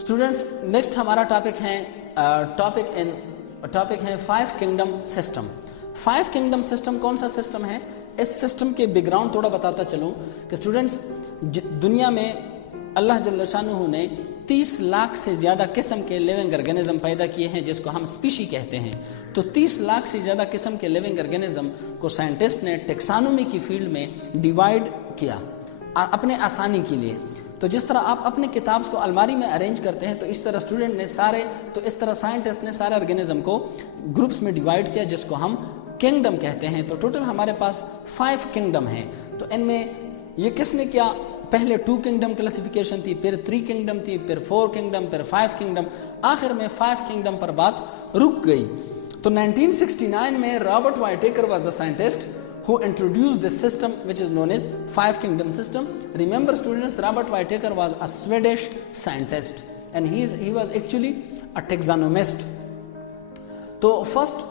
Students next हमारा topic है 5 kingdom system. 5 kingdom system कौन सा सिस्टम है? इस सिस्टम के बैकग्राउंड थोड़ा बताता चलूँ कि स्टूडेंट्स दुनिया में अल्लाह जल्ल शानुहू ने 30 लाख से ज़्यादा किस्म के लिविंग ऑर्गेनिज्म पैदा किए हैं जिसको हम स्पीशी कहते हैं। तो 30 लाख से ज़्यादा किस्म के लिविंग ऑर्गेनिज्म को साइंटिस्ट ने टेक्सानोमी की फील्ड में डिवाइड किया अपने आसानी के लिए। तो जिस तरह आप अपने किताब्स को अलमारी में अरेंज करते हैं तो इस तरह स्टूडेंट ने इस तरह साइंटिस्ट ने सारे ऑर्गेनिज्म को ग्रुप्स में डिवाइड किया जिसको हम किंगडम कहते हैं। तो टोटल हमारे पास 5 किंगडम हैं। तो इनमें ये किसने किया? पहले 2 किंगडम क्लासिफिकेशन थी, फिर 3 किंगडम थी, फिर 4 किंगडम, फिर 5 किंगडम, आखिर में 5 किंगडम पर बात रुक गई। तो 1969 में Robert Whittaker was the scientist who introduced this system which is known as 5 kingdom system. Remember students, Robert Whittaker was a Swedish scientist and he was actually a taxonomist. तो first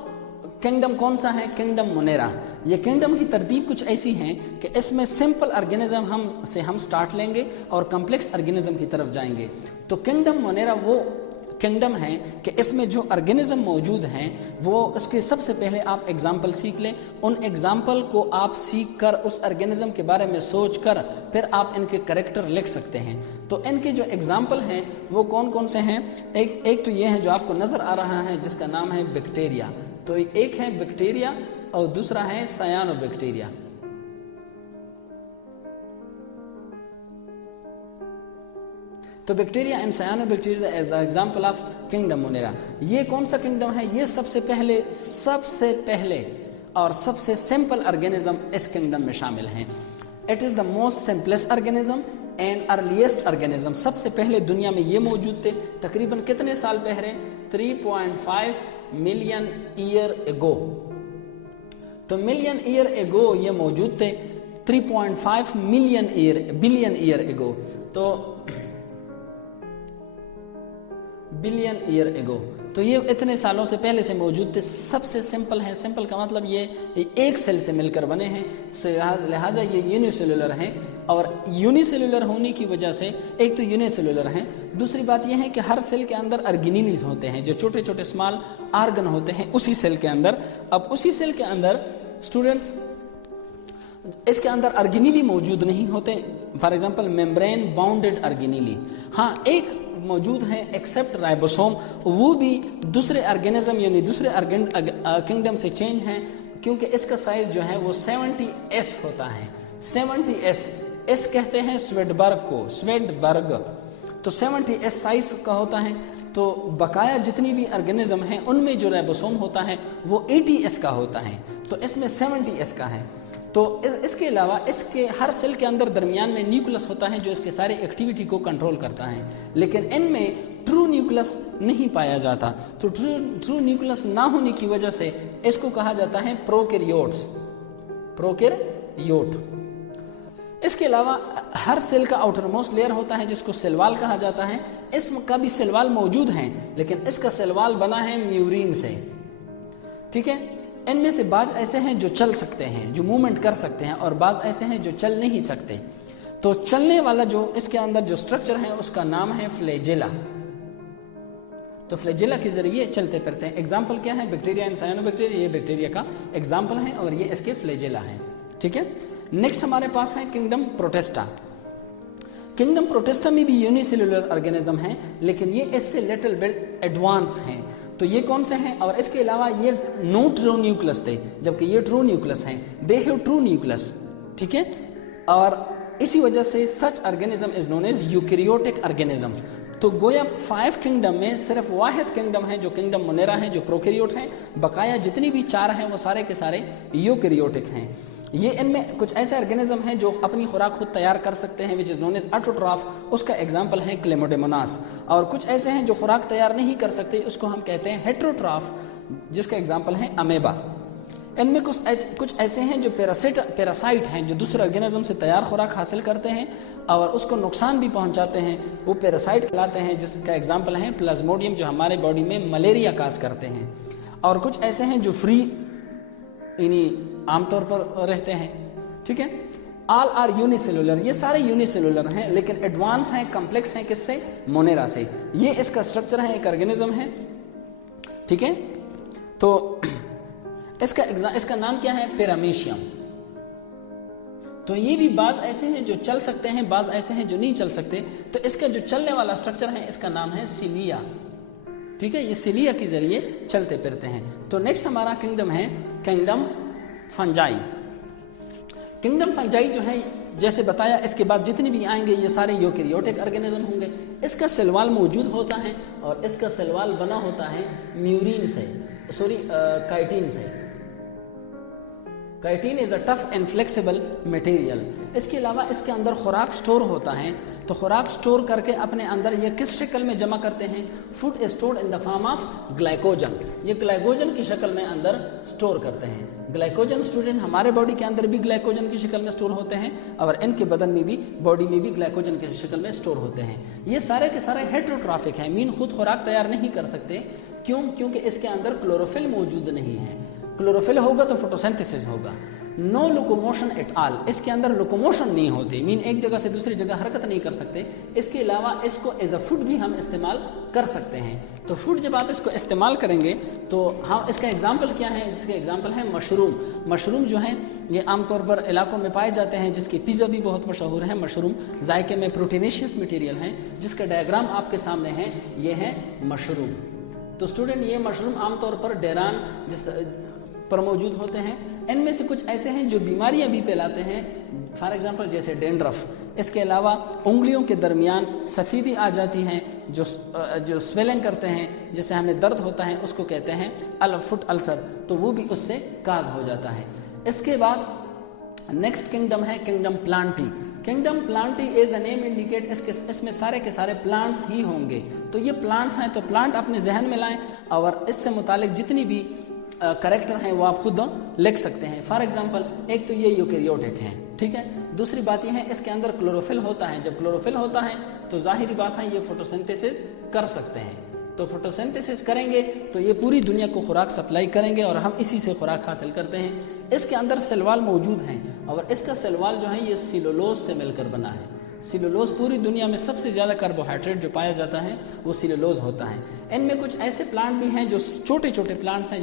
kingdom कौन सा है? Kingdom monera. ये kingdom की तरतीब कुछ ऐसी है कि इसमें सिंपल ऑर्गेनिज्म हम स्टार्ट लेंगे और कॉम्प्लेक्स ऑर्गेनिज्म की तरफ जाएंगे। तो किंगडम मोनेरा वो किंगडम है कि इसमें जो ऑर्गेनिज्म मौजूद हैं वो इसके सबसे पहले आप एग्जाम्पल सीख लें। उन एग्जाम्पल को आप सीख कर उस ऑर्गेनिज्म के बारे में सोच कर फिर आप इनके कैरेक्टर लिख सकते हैं। तो इनके जो एग्जाम्पल हैं वो कौन कौन से हैं? एक तो ये है जो आपको नज़र आ रहा है जिसका नाम है बैक्टीरिया। तो एक है बैक्टीरिया और दूसरा है सायानोबैक्टीरिया। तो bacteria and cyanobacteria as the example of kingdom monera. ये कौन सा किंगडम है? ये सबसे पहले और सबसे सिंपल ऑर्गेनिज्म इस किंगडम में शामिल हैं। It is the most simplest organism and earliest organism. सबसे पहले दुनिया में ये मौजूद थे तकरीबन कितने साल पहले? 3.5 मिलियन ईयर एगो। तो मिलियन ईयर एगो ये मौजूद थे, 3.5 बिलियन ईयर एगो। तो बिलियन ईयर एगो, तो ये इतने सालों से पहले से मौजूद थे। सबसे सिंपल है। सिंपल का मतलब ये एक सेल से मिलकर बने हैं, लिहाजा ये यूनिसेलुलर हैं। और यूनिसेलुलर होने की वजह से एक तो यूनिसेलुलर हैं, दूसरी बात ये है कि हर सेल के अंदर ऑर्गेनीलीज होते हैं जो छोटे छोटे स्मॉल आर्गन होते हैं उसी सेल के अंदर। अब उसी सेल के अंदर स्टूडेंट्स इसके अंदर ऑर्गेनीली मौजूद नहीं होते। For example membrane bounded organelles, हाँ एक मौजूद हैं एक्सेप्ट राइबोसोम, वो भी दूसरे ऑर्गेनिज्म यानी दूसरे किंगडम से चेंज हैं क्योंकि इसका साइज जो है वो 70s होता है। 70s, एस कहते हैं स्वेडबर्ग को, स्वेडबर्ग। तो 70s साइज का होता है। तो बकाया जितनी भी ऑर्गेनिज्म हैं उनमें जो राइबोसोम होता है वो 80s का होता है, तो इसमें 70s का है। तो इसके अलावा इसके हर सेल के अंदर दरमियान में न्यूक्लियस होता है जो इसके सारे एक्टिविटी को कंट्रोल करता है, लेकिन इनमें ट्रू न्यूक्लियस नहीं पाया जाता। तो ट्रू न्यूक्लियस ना होने की वजह से इसको कहा जाता है प्रोकैरियोट्स, प्रोकैरियोट। इसके अलावा हर सेल का आउटर मोस्ट लेयर होता है जिसको सेल वॉल कहा जाता है। इसका भी सेल वॉल मौजूद है लेकिन इसका सेल वॉल बना है म्यूरिन से, ठीक है। इनमें से बाज ऐसे हैं जो चल सकते हैं, जो मूवमेंट कर सकते हैं, और बाज ऐसे हैं जो चल नहीं सकते। तो चलने वाला जो इसके अंदर जो स्ट्रक्चर है उसका नाम है फ्लैजेला। तो फ्लैजेला के जरिए चलते फिरते हैं। एग्जाम्पल क्या है? बैक्टीरिया एंड सायानोबैक्टीरिया, ये बैक्टीरिया का एग्जाम्पल है और ये इसके फ्लैजेला हैं, ठीक है। नेक्स्ट हमारे पास है किंगडम प्रोटिस्टा। किंगडम प्रोटिस्टा में भी यूनिसेलुलर ऑर्गेनिज्म है लेकिन ये इससे लिटिल बिट एडवांस हैं। तो ये कौन से हैं? और इसके अलावा ये नो ट्रू न्यूक्लियस थे जबकि ये ट्रू न्यूक्लियस हैं, दे हैव ट्रू न्यूक्लियस, ठीक है। और इसी वजह से such organism is known as eukaryotic organism. तो गोया 5 किंगडम में सिर्फ वाहिद किंगडम है जो किंगडम मोनेरा है जो प्रोकैरियोट है, बकाया जितनी भी 4 हैं वो सारे के सारे यूकैरियोटिक हैं। ये इनमें कुछ ऐसे ऑर्गेनिज्म हैं जो अपनी खुराक खुद तैयार कर सकते हैं which is known as autotroph, उसका एग्जाम्पल है क्लेमोडेमोनास। और कुछ ऐसे हैं जो खुराक तैयार नहीं कर सकते, उसको हम कहते हैं हेट्रोट्रॉफ, जिसका एग्जाम्पल है अमेबा। इनमें कुछ ऐसे हैं जो पैरासाइट हैं जो दूसरे ऑर्गेनिज्म से तैयार खुराक हासिल करते हैं और उसको नुकसान भी पहुंचाते हैं, वो पैरासाइट कहलाते हैं, जिसका एग्जाम्पल है प्लाज्मोडियम जो हमारे बॉडी में मलेरिया काज करते हैं। और कुछ ऐसे हैं जो फ्री यानी आमतौर पर रहते हैं, ठीक है। ऑल आर यूनिसेलुलर, ये सारे यूनिसेलुलर हैं, लेकिन एडवांस हैं, कम्प्लेक्स हैं किससे? मोनेरा से। ये इसका स्ट्रक्चर है, एक ऑर्गेनिज्म है, ठीक है। तो इसका नाम क्या है? पैरामीशियम। तो ये भी बाज ऐसे हैं जो चल सकते हैं, बाज ऐसे हैं जो नहीं चल सकते। तो इसका जो चलने वाला स्ट्रक्चर है इसका नाम है सिलिया, ठीक है। ये सिलिया के जरिए चलते फिरते हैं। तो नेक्स्ट हमारा किंगडम है किंगडम फंजाई। किंगडम फंजाई जो है जैसे बताया, इसके बाद जितने भी आएंगे ये सारे यूकेरियोटिक ऑर्गेनिज्म होंगे। इसका सेलवाल मौजूद होता है और इसका सेलवाल बना होता है म्यूरिन से, काइटिन से। Chitin is a tough and flexible material. इसके अलावा इसके अंदर खुराक स्टोर होता है, तो खुराक स्टोर करके अपने अंदर ये किस शक्ल में जमा करते हैं? Food stored in the form of glycogen. ये ग्लाइकोजन की शक्ल में अंदर स्टोर करते हैं। ग्लाइकोजन स्टूडेंट हमारे बॉडी के अंदर भी ग्लाइकोजन की शक्ल में स्टोर होते हैं और इनके बदन में भी, बॉडी में भी ग्लाइकोजन की शक्ल में स्टोर होते हैं। ये सारे के सारे हेट्रोट्राफिक हैं, मीन खुद खुराक तैयार नहीं कर सकते। क्यों? क्योंकि इसके अंदर क्लोरोफिल मौजूद नहीं है। क्लोरोफिल होगा तो फोटोसिंथेसिस होगा। नो लोकोमोशन एट ऑल, इसके अंदर लोकोमोशन नहीं होती, मीन एक जगह से दूसरी जगह हरकत नहीं कर सकते। इसके अलावा इसको एज अ फूड भी हम इस्तेमाल कर सकते हैं। तो फूड जब आप इसको इस्तेमाल करेंगे तो हाँ, इसका एग्जाम्पल क्या है? इसका एग्जाम्पल है मशरूम। मशरूम जो है ये आमतौर पर इलाकों में पाए जाते हैं, जिसकी पिज़्ज़ा भी बहुत मशहूर है। मशरूम जायके में प्रोटीनेशियस मटेरियल है, जिसका डायग्राम आपके सामने है, ये है मशरूम। तो स्टूडेंट ये मशरूम आमतौर पर डेरान जिस पर मौजूद होते हैं। इनमें से कुछ ऐसे हैं जो बीमारियां भी फैलाते हैं, फॉर एग्जांपल जैसे डेंड्रफ। इसके अलावा उंगलियों के दरमियान सफ़ेदी आ जाती हैं, जो स्वेलिंग करते हैं, जिससे हमें दर्द होता है, उसको कहते हैं फुट अल्सर, तो वो भी उससे काज हो जाता है। इसके बाद नेक्स्ट किंगडम है kingdom Plantae. Kingdom Plantae is a name indicate, इसमें सारे के सारे प्लांट्स ही होंगे। तो ये प्लांट्स हैं, तो प्लांट अपने जहन में लाएं और इससे मुतालिक जितनी भी करेक्टर हैं वो आप खुद लिख सकते हैं। फॉर एग्जांपल एक तो ये यूकेरियोटिक हैं, ठीक है। दूसरी बात ये है इसके अंदर क्लोरोफिल होता है। जब क्लोरोफिल होता है तो जाहिर बात है ये फोटोसिंथेसिस कर सकते हैं। तो फोटोसिंथेसिस करेंगे तो ये पूरी दुनिया को खुराक सप्लाई करेंगे और हम इसी से खुराक हासिल करते हैं। इसके अंदर सेलवाल मौजूद हैं और इसका सेलवाल जो है ये सिलुलोज से मिलकर बना है। सिलुलोज पूरी दुनिया में सबसे ज़्यादा कार्बोहाइड्रेट जो पाया जाता है वो सिलुलोज होता है। इनमें कुछ ऐसे प्लांट भी हैं जो छोटे छोटे प्लांट्स हैं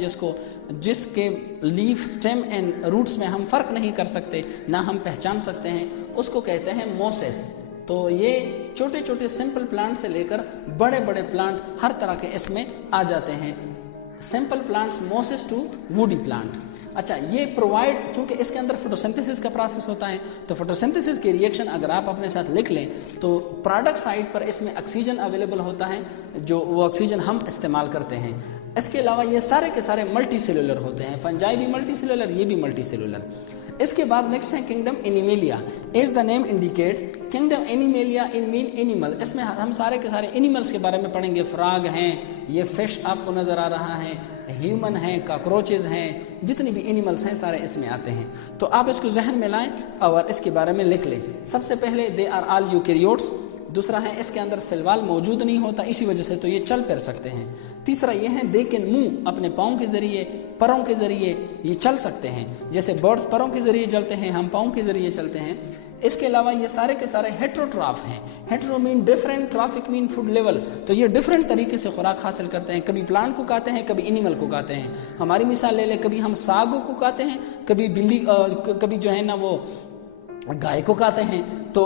जिसके लीफ, स्टेम एंड रूट्स में हम फ़र्क नहीं कर सकते, ना हम पहचान सकते हैं, उसको कहते हैं मोसेस। तो ये छोटे छोटे सिंपल प्लांट से लेकर बड़े बड़े प्लांट हर तरह के इसमें आ जाते हैं। Simple plants mosses to woody plant. अच्छा, ये प्रोवाइड, चूँकि इसके अंदर फोटोसिंथेसिस का प्रोसेस होता है, तो फोटोसिंथेसिस की रिएक्शन अगर आप अपने साथ लिख लें तो प्रोडक्ट साइड पर इसमें ऑक्सीजन अवेलेबल होता है, जो वो ऑक्सीजन हम इस्तेमाल करते हैं। इसके अलावा ये सारे के सारे मल्टी सेलुलर होते हैं, फंजाई भी मल्टी सेलुलर, ये भी मल्टी सेलुलर। इसके बाद नेक्स्ट है kingdom animalia. Is the name indicate, kingdom animalia in mean animal. इसमें हम सारे के सारे एनिमल्स के बारे में पढ़ेंगे। फ्रॉग हैं, ये फिश आपको नज़र आ रहा है, ह्यूमन हैं, कॉकरोचेज हैं, जितनी भी एनिमल्स हैं सारे इसमें आते हैं। तो आप इसको जहन में लाएं और इसके बारे में लिख लें। सबसे पहले दे आर ऑल यूकेरियोट्स। दूसरा है इसके अंदर सेलवाल मौजूद नहीं होता, इसी वजह से तो ये चल फिर सकते हैं। तीसरा ये है दे कैन मूव, अपने पाँव के ज़रिए, परों के ज़रिए ये चल सकते हैं। जैसे बर्ड्स परों के ज़रिए चलते हैं, हम पाँव के ज़रिए चलते हैं। इसके अलावा ये सारे के सारे हेट्रोट्राफ हैं। Hetero mean different, traffic mean food level. तो ये डिफरेंट तरीके से खुराक हासिल करते हैं। कभी प्लांट को खाते हैं, कभी एनिमल को खाते हैं। हमारी मिसाल ले लें, कभी हम सागों को खाते हैं, कभी बिल्ली, कभी जो है ना वो गाय को खाते हैं। तो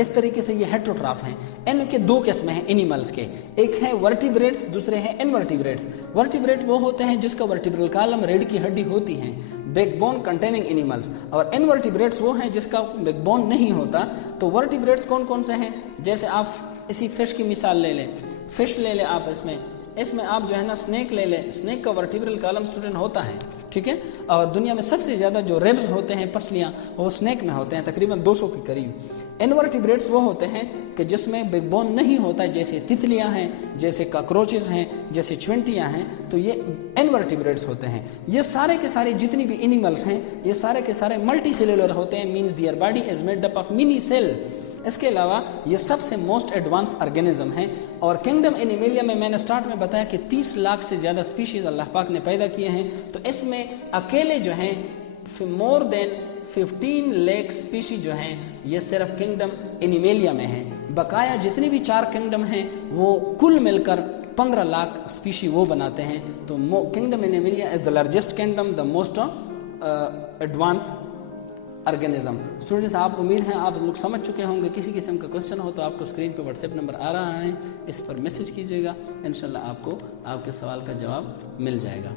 इस तरीके से ये हेट्रोट्राफ हैं। इनके दो किस्म हैं एनिमल्स के, एक है वर्टिब्रेट्स, दूसरे हैं इनवर्टिब्रेट्स। वर्टिब्रेट वो होते हैं जिसका वर्टिब्रल कॉलम रीढ़ की हड्डी होती है, बैकबोन कंटेनिंग एनिमल्स। और इनवर्टिब्रेट्स वो हैं जिसका बैकबोन नहीं होता। तो वर्टिब्रेट्स कौन कौन से हैं? जैसे आप इसी फिश की मिसाल ले लें, फिश ले लें आप, इसमें आप जो है ना स्नेक ले लें। स्नेक का वर्टिब्रल कॉलम स्टूडेंट होता है, ठीक है। और दुनिया में सबसे ज़्यादा जो रिब्स होते हैं, पसलियाँ, वो स्नेक में होते हैं, तकरीबन 200 के करीब। इनवर्टिब्रेट्स वो होते हैं कि जिसमें बैकबोन नहीं होता है, जैसे तितलियाँ हैं, जैसे कॉकरोचेस हैं, जैसे चिंटियाँ हैं। तो ये इनवर्टिब्रेट्स होते हैं। ये सारे के सारे जितनी भी एनिमल्स हैं, ये सारे के सारे मल्टी सेलुलर होते हैं, means their body is made up of many cell. इसके अलावा ये सबसे मोस्ट एडवांस ऑर्गेनिज्म हैं। और किंगडम एनिमेलिया में मैंने स्टार्ट में बताया कि 30 लाख से ज़्यादा स्पीशीज़ अल्लाह पाक ने पैदा किए हैं। तो इसमें अकेले जो हैं मोर देन 15 लाख स्पीशी जो हैं ये सिर्फ किंगडम एनिमेलिया में हैं। बकाया जितनी भी 4 किंगडम हैं वो कुल मिलकर 15 लाख स्पीशी वो बनाते हैं। तो kingdom animalia is the largest kingdom, the most advance organism. Students, आप उम्मीद है आप लोग समझ चुके होंगे। किसी किस्म का क्वेश्चन हो तो आपको स्क्रीन पे व्हाट्सएप नंबर आ रहा है, इस पर मैसेज कीजिएगा, इंशाल्लाह आपको आपके सवाल का जवाब मिल जाएगा।